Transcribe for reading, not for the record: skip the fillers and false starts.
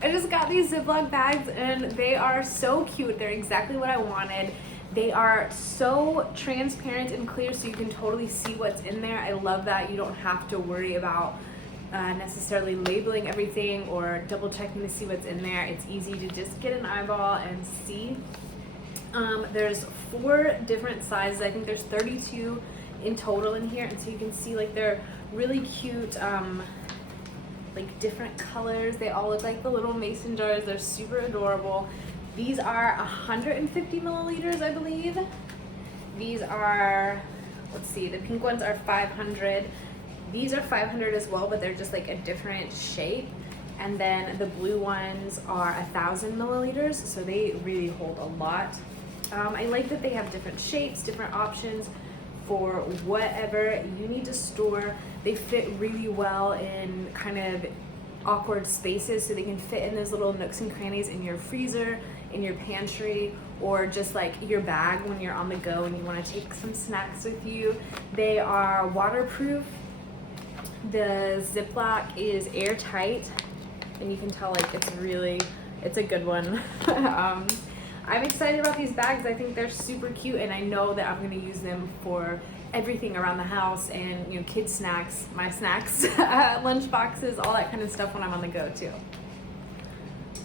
I just got these Ziploc bags and they are so cute. They're exactly what I wanted. They are so transparent and clear so you can totally see what's in there. I love that you don't have to worry about necessarily labeling everything or double checking to see what's in there. It's easy to just get an eyeball and see. There's 4 different sizes. I think there's 32 in total in here, and so you can see like they're really cute, like different colors. They all look like the little mason jars. They're super adorable. These are 150 milliliters, I believe. These are, let's see, the pink ones are 500. These are 500 as well, but they're just like a different shape. And then the blue ones are 1,000 milliliters, so they really hold a lot. I like that they have different shapes, different options for whatever you need to store. They fit really well in kind of awkward spaces, so they can fit in those little nooks and crannies in your freezer, in your pantry, or just like your bag when you're on the go and you want to take some snacks with you. They are waterproof. The Ziplock is airtight, and you can tell like it's a good one. I'm excited about these bags. I think they're super cute, and I know that I'm going to use them for everything around the house and, you know, kids snacks, my snacks, lunch boxes, all that kind of stuff when I'm on the go too.